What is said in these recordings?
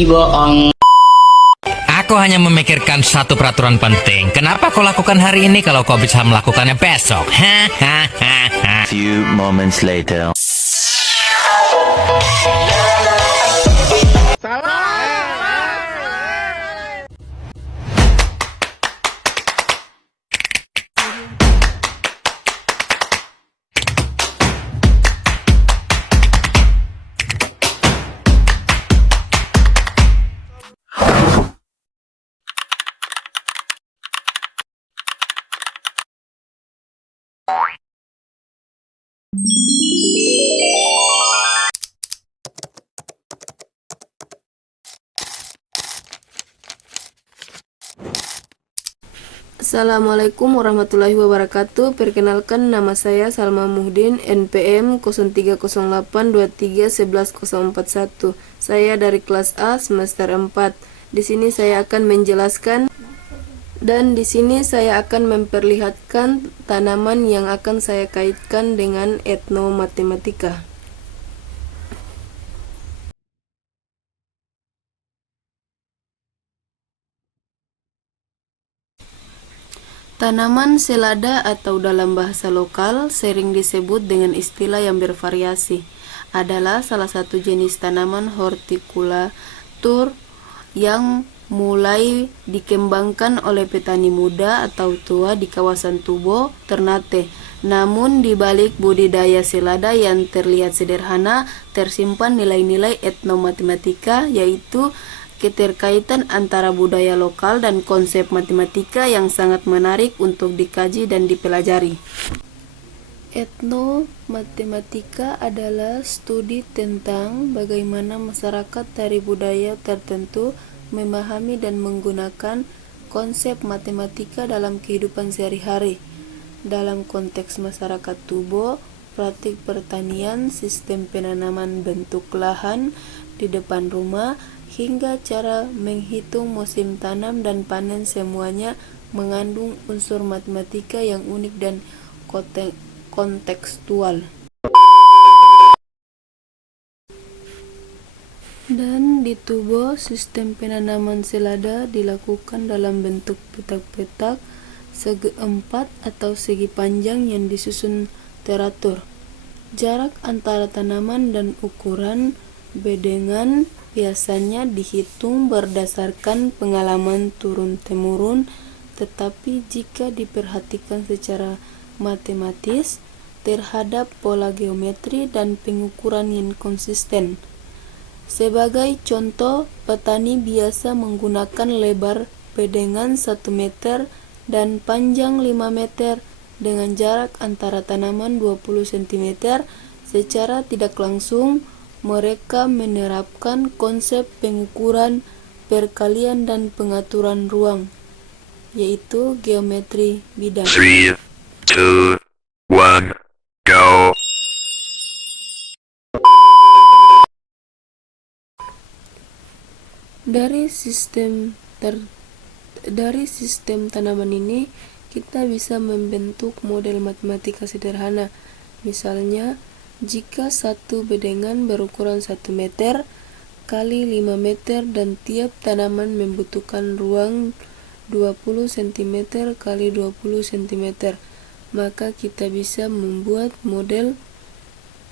bohong. Aku hanya memikirkan satu peraturan penting. Kenapa kau lakukan hari ini kalau kau bisa melakukannya besok? Few moments later. Assalamualaikum warahmatullahi wabarakatuh. Perkenalkan, nama saya Salma Muhdin, NPM 0308231141. Saya dari kelas A semester 4. Di sini saya akan menjelaskan dan di sini saya akan memperlihatkan tanaman yang akan saya kaitkan dengan etnomatematika. Tanaman selada atau dalam bahasa lokal sering disebut dengan istilah yang bervariasi adalah salah satu jenis tanaman hortikulatur yang mulai dikembangkan oleh petani muda atau tua di kawasan Tubo, Ternate. Namun di balik budidaya selada yang terlihat sederhana tersimpan nilai-nilai etnomatematika, yaitu keterkaitan antara budaya lokal dan konsep matematika yang sangat menarik untuk dikaji dan dipelajari. Etnomatematika adalah studi tentang bagaimana masyarakat dari budaya tertentu memahami dan menggunakan konsep matematika dalam kehidupan sehari-hari. Dalam konteks masyarakat Tubo, praktik pertanian, sistem penanaman bentuk lahan di depan rumah, hingga cara menghitung musim tanam dan panen semuanya mengandung unsur matematika yang unik dan kontekstual. Dan di Tubo, sistem penanaman selada dilakukan dalam bentuk petak-petak segi empat atau segi panjang yang disusun teratur. Jarak antara tanaman dan ukuran bedengan biasanya dihitung berdasarkan pengalaman turun-temurun, tetapi jika diperhatikan secara matematis terhadap pola geometri dan pengukuran yang konsisten. Sebagai contoh, petani biasa menggunakan lebar bedengan 1 meter dan panjang 5 meter dengan jarak antara tanaman 20 cm. Secara tidak langsung, mereka menerapkan konsep pengukuran perkalian dan pengaturan ruang, yaitu geometri bidang. 3, 2, 1, go. Dari sistem tanaman ini, kita bisa membentuk model matematika sederhana. Misalnya, jika satu bedengan berukuran 1 meter kali 5 meter dan tiap tanaman membutuhkan ruang 20 cm kali 20 cm, maka kita bisa membuat model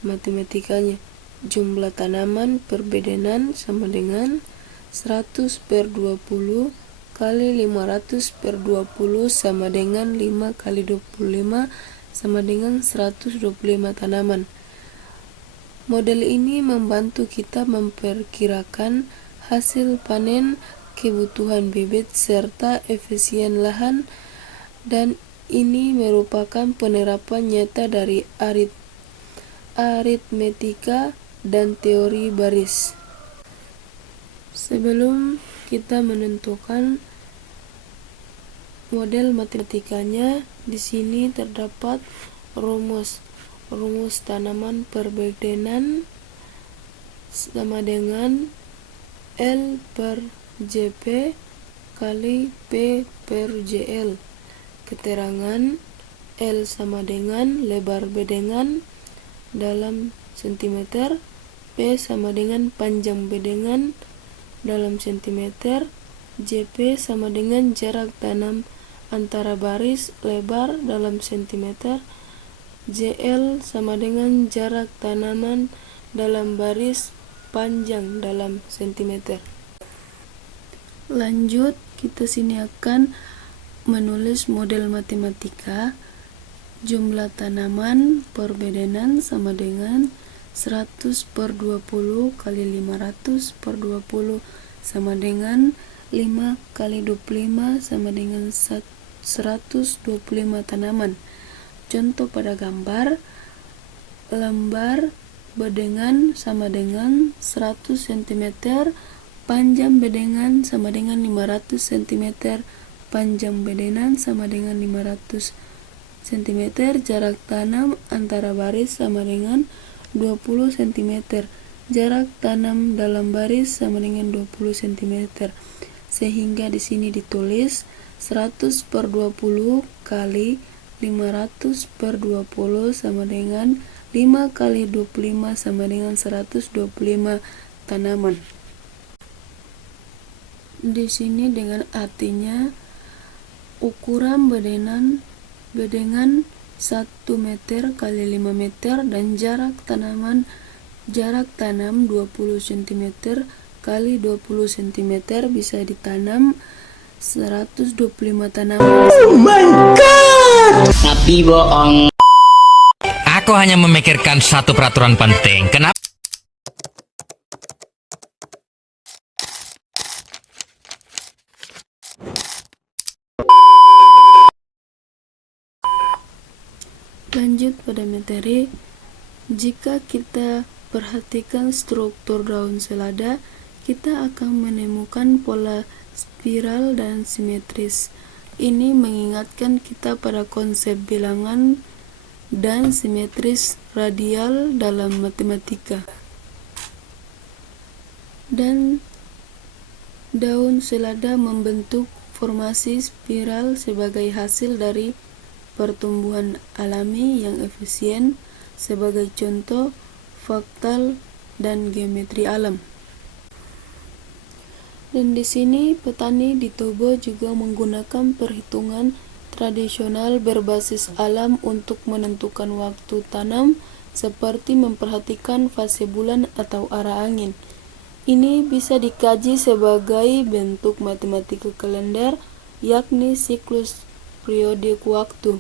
matematikanya. Jumlah tanaman per bedengan sama dengan 100/20 kali 500/20 sama dengan 5 kali 25 sama dengan 125 tanaman. Model ini membantu kita memperkirakan hasil panen, kebutuhan bibit, serta efisien lahan, dan ini merupakan penerapan nyata dari aritmetika dan teori baris. Sebelum kita menentukan model matematikanya, di sini terdapat rumus tanaman per bedengan sama dengan L per JP kali P per JL. Keterangan L sama dengan lebar bedengan dalam sentimeter, P sama dengan panjang bedengan dalam sentimeter. JP sama dengan jarak tanam antara baris lebar dalam sentimeter. JL sama dengan jarak tanaman dalam baris panjang dalam sentimeter. Lanjut, kita sini akan menulis model matematika. Jumlah tanaman per bedenan sama dengan 100 per 20 kali 500 per 20 sama dengan 5 kali 25 sama dengan 125 tanaman. Contoh pada gambar, lembar bedengan sama dengan 100 cm, panjang bedengan sama dengan 500 cm, panjang bedenan sama dengan 500 cm, jarak tanam antara baris sama dengan 20 cm, jarak tanam dalam baris sama dengan 20 cm. Sehingga di sini ditulis 100 per 20 kali 500 per 20 sama dengan 5 kali 25 sama dengan 125 tanaman. Di sini dengan artinya ukuran bedengan 1 meter kali 5 meter dan jarak tanam 20 cm kali 20 cm bisa ditanam 125 tanaman. Oh my god! Tapi bohong. Aku hanya memikirkan satu peraturan penting. Kenapa? Lanjut pada materi. Jika kita perhatikan struktur daun selada, kita akan menemukan pola spiral dan simetris. Ini mengingatkan kita pada konsep bilangan dan simetris radial dalam matematika. Dan daun selada membentuk formasi spiral sebagai hasil dari pertumbuhan alami yang efisien, sebagai contoh fraktal dan geometri alam. Dan di sini petani di Toba juga menggunakan perhitungan tradisional berbasis alam untuk menentukan waktu tanam, seperti memperhatikan fase bulan atau arah angin. Ini bisa dikaji sebagai bentuk matematika kalender, yakni siklus periodik waktu.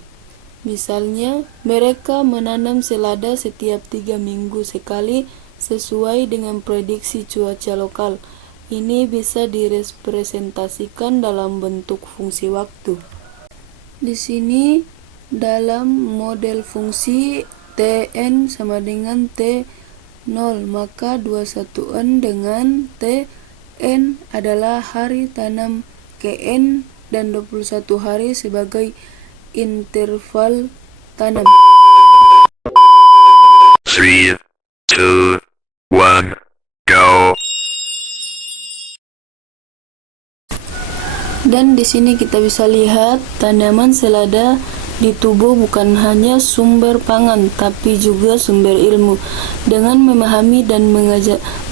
Misalnya, mereka menanam selada setiap 3 minggu sekali sesuai dengan prediksi cuaca lokal. Ini bisa direpresentasikan dalam bentuk fungsi waktu. Di sini dalam model fungsi Tn sama dengan T0, maka 21N dengan Tn adalah hari tanam Kn dan 21 hari sebagai interval tanam. 3, 2, 1, go. Dan di sini kita bisa lihat tanaman selada di tubuh bukan hanya sumber pangan tapi juga sumber ilmu. Dengan memahami dan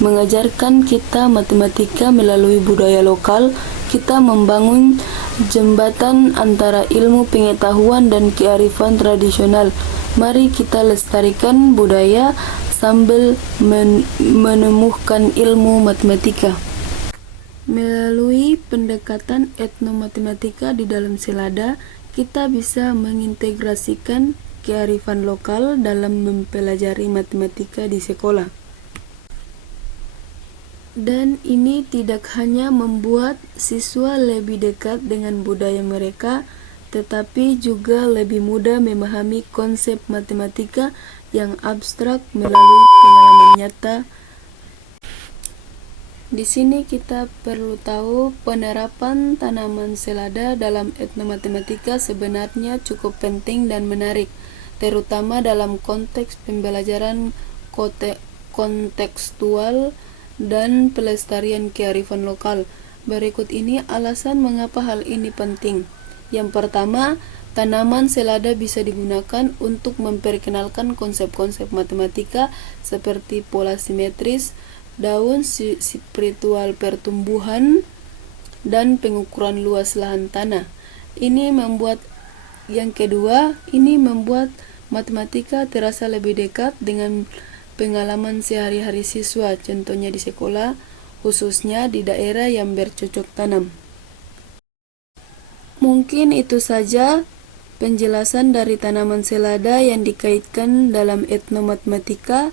mengajarkan kita matematika melalui budaya lokal, kita membangun jembatan antara ilmu pengetahuan dan kearifan tradisional. Mari kita lestarikan budaya sambil menemukan ilmu matematika. Melalui pendekatan etnomatematika di dalam selada, kita bisa mengintegrasikan kearifan lokal dalam mempelajari matematika di sekolah. Dan ini tidak hanya membuat siswa lebih dekat dengan budaya mereka, tetapi juga lebih mudah memahami konsep matematika yang abstrak melalui pengalaman nyata. Di sini kita perlu tahu penerapan tanaman selada dalam etnomatematika sebenarnya cukup penting dan menarik, terutama dalam konteks pembelajaran kontekstual dan pelestarian kearifan lokal. Berikut ini alasan mengapa hal ini penting. Yang pertama, tanaman selada bisa digunakan untuk memperkenalkan konsep-konsep matematika seperti pola simetris, daun spiritual pertumbuhan, dan pengukuran luas lahan tanah. Yang kedua, ini membuat matematika terasa lebih dekat dengan pengalaman sehari-hari siswa, contohnya di sekolah, khususnya di daerah yang bercocok tanam. Mungkin itu saja penjelasan dari tanaman selada yang dikaitkan dalam etnomatematika.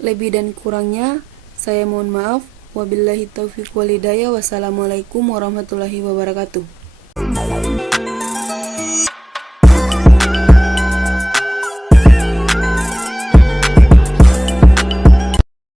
Lebih dan kurangnya, saya mohon maaf. Wabillahi taufiq walhidayah. Wassalamualaikum warahmatullahi wabarakatuh.